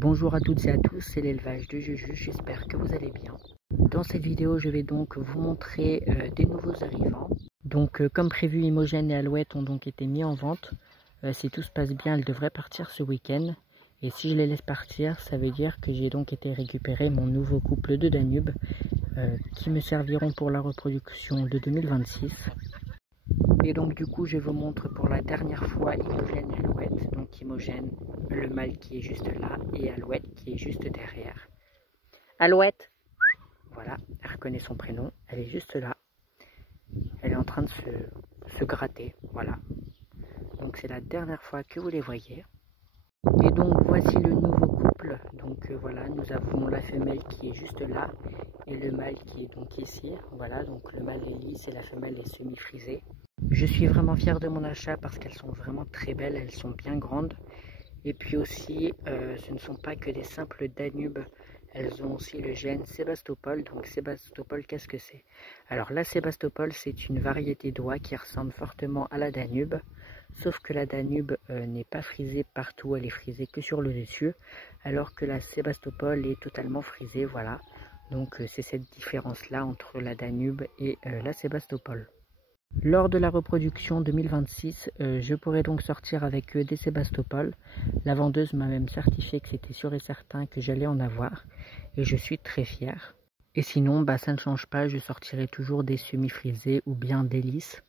Bonjour à toutes et à tous, c'est l'élevage de Juju, j'espère que vous allez bien. Dans cette vidéo, je vais donc vous montrer des nouveaux arrivants. Donc comme prévu, Imogen et Alouette ont donc été mis en vente. Si tout se passe bien, elles devraient partir ce week-end. Et si je les laisse partir, ça veut dire que j'ai donc été récupérer mon nouveau couple de Danube qui me serviront pour la reproduction de 2026. Et donc du coup je vous montre pour la dernière fois Imogen et Alouette. Donc Imogen, le mâle qui est juste là, et Alouette qui est juste derrière. Alouette, voilà, elle reconnaît son prénom, elle est juste là. Elle est en train de se gratter, voilà. Donc c'est la dernière fois que vous les voyez. Et donc voici le nouveau couple. Donc voilà, nous avons la femelle qui est juste là et le mâle qui est donc ici. Voilà, donc le mâle est lisse et la femelle est semi-frisée. Je suis vraiment fier de mon achat parce qu'elles sont vraiment très belles, elles sont bien grandes. Et puis aussi, ce ne sont pas que des simples Danube, elles ont aussi le gène Sébastopol. Donc Sébastopol, qu'est-ce que c'est? Alors la Sébastopol, c'est une variété d'oie qui ressemble fortement à la Danube. Sauf que la Danube n'est pas frisée partout, elle est frisée que sur le dessus. Alors que la Sébastopol est totalement frisée, voilà. Donc c'est cette différence-là entre la Danube et la Sébastopol. Lors de la reproduction 2026, je pourrai donc sortir avec des Sébastopol. La vendeuse m'a même certifié que c'était sûr et certain que j'allais en avoir. Et je suis très fier. Et sinon, ça ne change pas, je sortirai toujours des semi-frisés ou bien des lisses.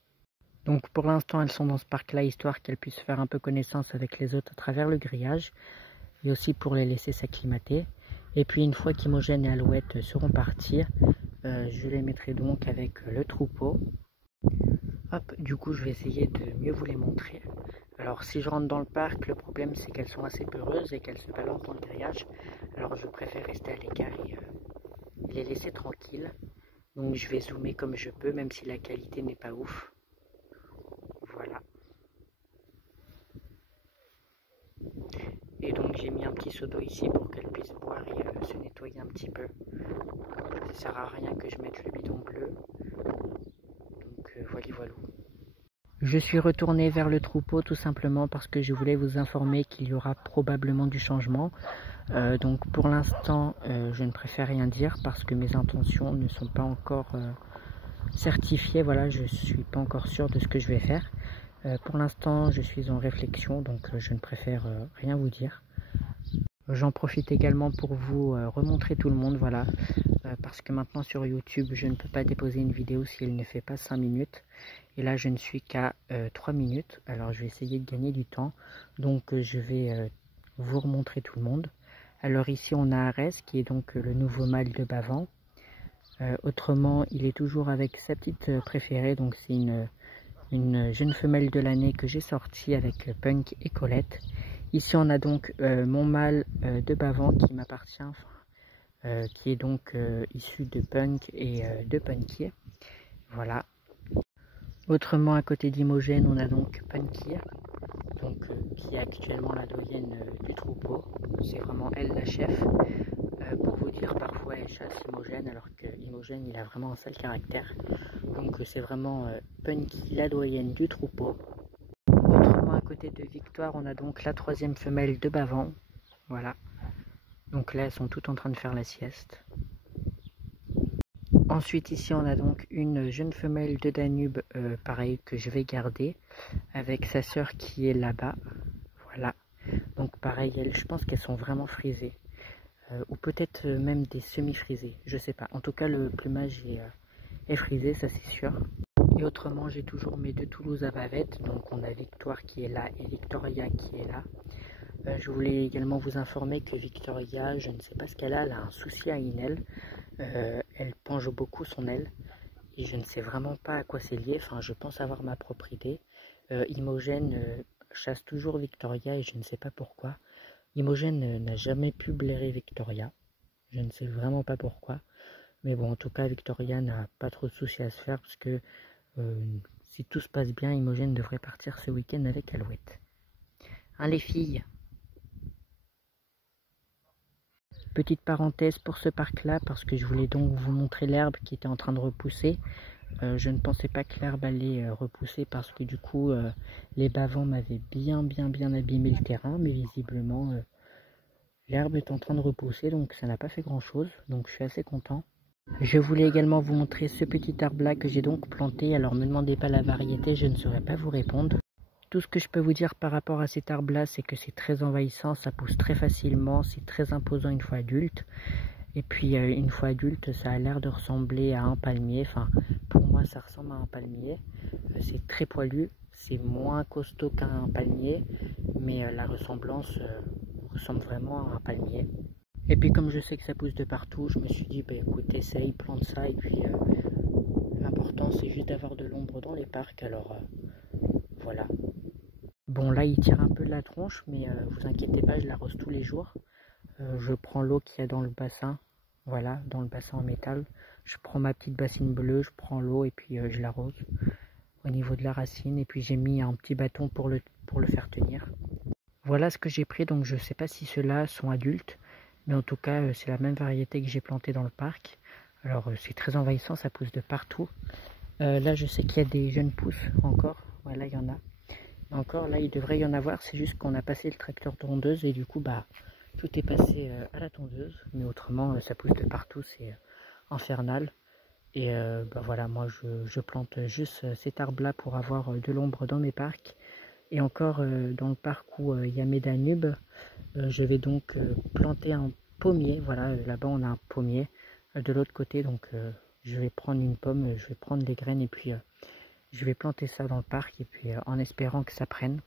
Donc pour l'instant, elles sont dans ce parc-là, histoire qu'elles puissent faire un peu connaissance avec les autres à travers le grillage. Et aussi pour les laisser s'acclimater. Et puis une fois qu'Imogen et Alouette seront partis, je les mettrai donc avec le troupeau. Hop, du coup je vais essayer de mieux vous les montrer. Alors si je rentre dans le parc, le problème c'est qu'elles sont assez peureuses et qu'elles se balancent dans le grillage. Alors je préfère rester à l'écart et les laisser tranquilles. Donc je vais zoomer comme je peux, même si la qualité n'est pas ouf. Voilà. Et donc j'ai mis un petit seau d'eau ici pour qu'elles puissent boire et se nettoyer un petit peu. Ça sert à rien que je mette le bidon bleu. Donc voilà. Je suis retourné vers le troupeau tout simplement parce que je voulais vous informer qu'il y aura probablement du changement. Donc pour l'instant, je ne préfère rien dire parce que mes intentions ne sont pas encore certifiées. Voilà, je ne suis pas encore sûr de ce que je vais faire. Pour l'instant, je suis en réflexion, donc je ne préfère rien vous dire. J'en profite également pour vous remontrer tout le monde, voilà. Parce que maintenant sur YouTube, je ne peux pas déposer une vidéo si elle ne fait pas 5 minutes. Et là, je ne suis qu'à 3 minutes. Alors, je vais essayer de gagner du temps. Donc, je vais vous remontrer tout le monde. Alors, ici, on a Arès, qui est donc le nouveau mâle de Bavent. Autrement, il est toujours avec sa petite préférée. Donc, c'est une jeune femelle de l'année que j'ai sortie avec Punk et Colette. Ici, on a donc mon mâle de Bavent qui m'appartient, qui est donc issu de Punk et de Punky. Voilà. Autrement, à côté d'Imogen, on a donc Punky, donc, qui est actuellement la doyenne du troupeau. C'est vraiment elle la chef. Pour vous dire, parfois elle chasse Imogen, alors que Imogen il a vraiment un sale caractère. Donc c'est vraiment Punky, la doyenne du troupeau. Autrement, à côté de Victoire, on a donc la troisième femelle de Bavent. Voilà. Donc là, elles sont toutes en train de faire la sieste. Ensuite, ici, on a donc une jeune femelle de Danube, pareil, que je vais garder, avec sa sœur qui est là-bas. Voilà. Donc pareil, je pense qu'elles sont vraiment frisées. Ou peut-être même des semi-frisées, je sais pas. En tout cas, le plumage est frisé, ça c'est sûr. Et autrement, j'ai toujours mes deux Toulouse à bavette. Donc on a Victoire qui est là et Victoria qui est là. Je voulais également vous informer que Victoria, je ne sais pas ce qu'elle a un souci à une aile. Elle penche beaucoup son aile et je ne sais vraiment pas à quoi c'est lié. Enfin, je pense avoir ma propre idée. Imogen chasse toujours Victoria et je ne sais pas pourquoi. Imogen n'a jamais pu blairer Victoria. Je ne sais vraiment pas pourquoi. Mais bon, en tout cas, Victoria n'a pas trop de soucis à se faire parce que si tout se passe bien, Imogen devrait partir ce week-end avec Alouette. Hein, les filles? Petite parenthèse pour ce parc-là, parce que je voulais donc vous montrer l'herbe qui était en train de repousser. Je ne pensais pas que l'herbe allait repousser parce que du coup, les bavants m'avaient bien abîmé le terrain, mais visiblement, L'herbe est en train de repousser, donc ça n'a pas fait grand chose, donc je suis assez content. Je voulais également vous montrer ce petit arbre là que j'ai donc planté, alors ne me demandez pas la variété, je ne saurais pas vous répondre. Tout ce que je peux vous dire par rapport à cet arbre là, c'est que c'est très envahissant, ça pousse très facilement, c'est très imposant une fois adulte. Et puis une fois adulte, ça a l'air de ressembler à un palmier, enfin pour moi ça ressemble à un palmier. C'est très poilu, c'est moins costaud qu'un palmier, mais la ressemblance ressemble vraiment à un palmier. Et puis comme je sais que ça pousse de partout, je me suis dit, bah écoute, essaye, plante ça, et puis l'important c'est juste d'avoir de l'ombre dans les parcs, alors voilà. Bon là il tire un peu de la tronche, mais vous inquiétez pas, je l'arrose tous les jours. Je prends l'eau qu'il y a dans le bassin, voilà, dans le bassin en métal. Je prends ma petite bassine bleue, je prends l'eau et puis je l'arrose au niveau de la racine. Et puis j'ai mis un petit bâton pour le faire tenir. Voilà ce que j'ai pris, donc je ne sais pas si ceux-là sont adultes. Mais en tout cas, c'est la même variété que j'ai plantée dans le parc. Alors c'est très envahissant, ça pousse de partout. Là je sais qu'il y a des jeunes pousses encore, voilà il y en a. Encore là il devrait y en avoir, c'est juste qu'on a passé le tracteur tondeuse et du coup bah tout est passé à la tondeuse. Mais autrement ça pousse de partout, c'est infernal. Et bah voilà, moi je plante juste cet arbre là pour avoir de l'ombre dans mes parcs. Et encore dans le parc où il y a mes Danubes, je vais donc planter un pommier. Voilà, là-bas on a un pommier de l'autre côté, donc je vais prendre une pomme, je vais prendre des graines et puis je vais planter ça dans le parc et puis en espérant que ça prenne.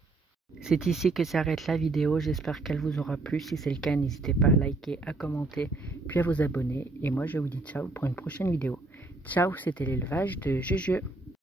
C'est ici que s'arrête la vidéo, j'espère qu'elle vous aura plu. Si c'est le cas, n'hésitez pas à liker, à commenter, puis à vous abonner. Et moi je vous dis ciao pour une prochaine vidéo. Ciao, c'était l'élevage de Juju.